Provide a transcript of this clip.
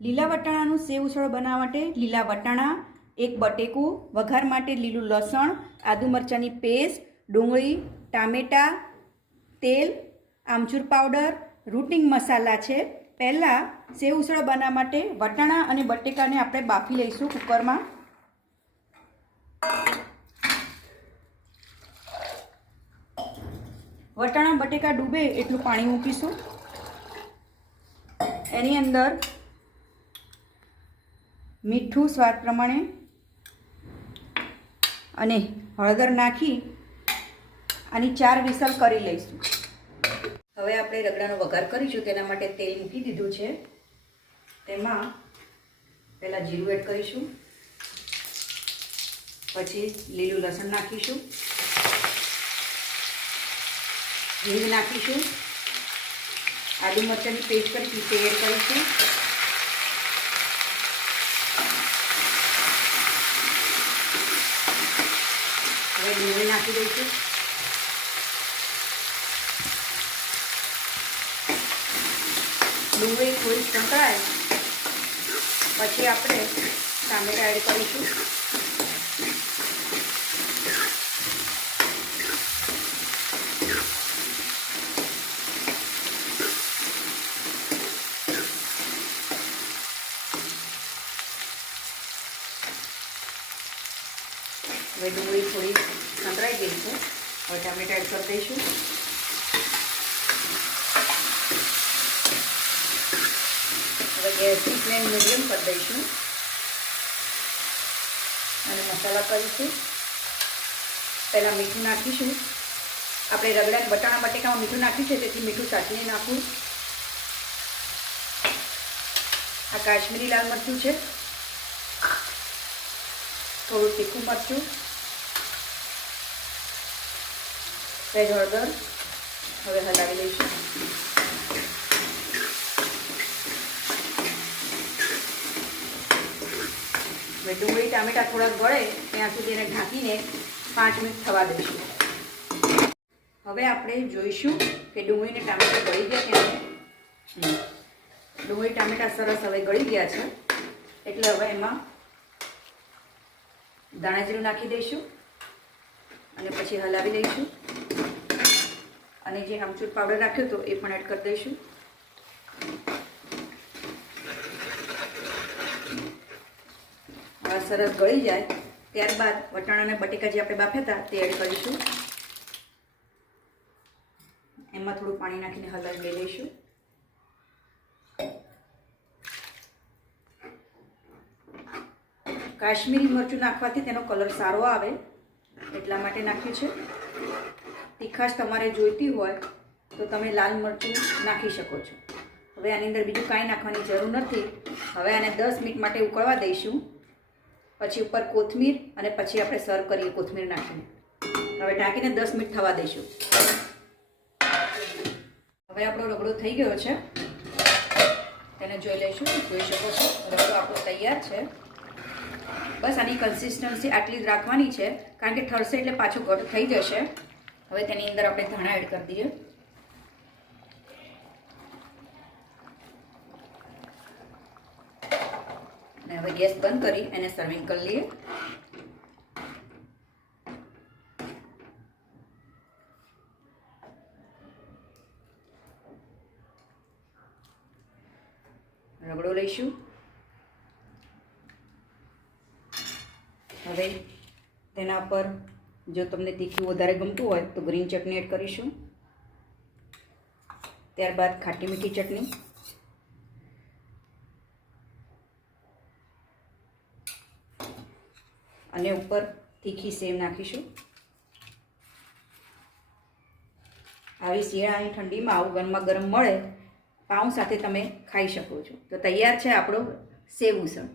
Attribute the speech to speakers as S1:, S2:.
S1: લીલા વટાણાનું સેવ ઉસળ બનાવવા માટે લીલા વટાણા, એક બટેકું, વઘાર માટે લીલું લસણ, આદુ મરચાંની પેસ્ટ, ડુંગળી, ટામેટાં, તેલ, આમચૂર પાવડર, રૂટિંગ મસાલા છે. પહેલાં સેવ ઉસળ બનાવવા માટે વટાણા અને બટેકાને આપણે બાફી લઈશું કુકરમાં. વટાણા, બટેકા ડૂબે એટલું પાણી મૂકીશું. એની અંદર મીઠું સ્વાદ પ્રમાણે અને હળદર નાખી આની ચાર વિસલ કરી લઈશું. હવે આપણે રગડાનો વઘાર કરીશું, તેના માટે તેલ મૂકી દીધું છે. તેમાં પહેલાં જીરું એડ કરીશું. પછી લીલું લસણ નાખીશું. હિંગ નાખીશું. આદુ મરચાંની પેસ્ટ કરી પીસે એડ કરીશું હવે ડુંગળી નાખી દઈશું ડુંગળી થોડી સંકળાય. પછી આપણે ટામેટા એડ કરીશું. હવે થોડી સંતરાઈ ગઈ છે. હવે ટામેટા એડ કરી દઈશું. હવે ગેસની ફ્લેમ મીડિયમ કરી દઈશું. અને મસાલા કરીશું. પહેલાં મીઠું નાખીશું. આપણે રગડા બટાણા બટેકામાં મીઠું નાખ્યું છે, તેથી મીઠું સાચવીને નાખવું. આ કાશ્મીરી લાલ મરચું છે. થોડું તીખું મરચું. સહેજ હળદર હવે હલાવી લઈશું. હવે ડુંગળી, ટામેટા થોડાક ગળે, ત્યાં સુધી એને ઢાંકીને પાંચ મિનિટ થવા દઈશું. હવે આપણે જોઈશું કે ડુંગળીને ટામેટા ગળી ગયા કે ડુંગળી, ટામેટા સરસ હવે ગળી ગયા છે. એટલે હવે એમાં દાણાજીરું નાખી દઈશું અને પછી હલાવી દઈશું અને જે આમચૂર પાવડર રાખ્યો હતો એ પણ એડ કરી દઈશું. સરસ ગળી જાય. ત્યારબાદ વટાણા અને બટેકા જે આપણે બાફ્યા હતા તે એડ કરીશું. એમાં થોડું પાણી નાખીને હલાવી લઈ લઈશું. કાશ્મીરી મરચું નાખવાથી તેનો કલર સારો આવે એટલા માટે નાખ્યું છે. તીખાશ તમારે જોઈતી હોય તો તમે લાલ મરચું નાખી શકો છો. હવે આની અંદર બીજું કાંઈ નાખવાની જરૂર નથી. હવે આને દસ મિનિટ માટે ઉકળવા દઈશું. પછી ઉપર કોથમીર અને પછી આપણે સર્વ કરીએ કોથમીર નાખીને. હવે ઢાંકીને દસ મિનિટ થવા દઈશું. હવે આપણો રગડો થઈ ગયો છે. તેને જોઈ લઈશું. જોઈ શકો છો, રગડો આપણો તૈયાર છે. બસ આની કન્સિસ્ટન્સી આટલી જ રાખવાની છે. કારણ કે ઠરશે એટલે પાછું ઘટ થઈ જશે. હવે તેની અંદર આપણે ધાણા એડ કરી દઈએ. અને હવે ગેસ બંધ કરી એને સર્વિંગ કરી લઈએ. રગડો લઈશું. હવે તેના પર જો તમને તીખું વધારે ગમતું હોય તો ગ્રીન ચટણી એડ કરીશું. ત્યારબાદ ખાટી મીઠી ચટણી. અને ઉપર તીખી સેવ નાખીશું. આવી શિયાળાની ઠંડીમાં આવું ગરમા ગરમ મળે, પાઉં સાથે તમે ખાઈ શકો છો. તો તૈયાર છે આપણો સેવ ઉસળ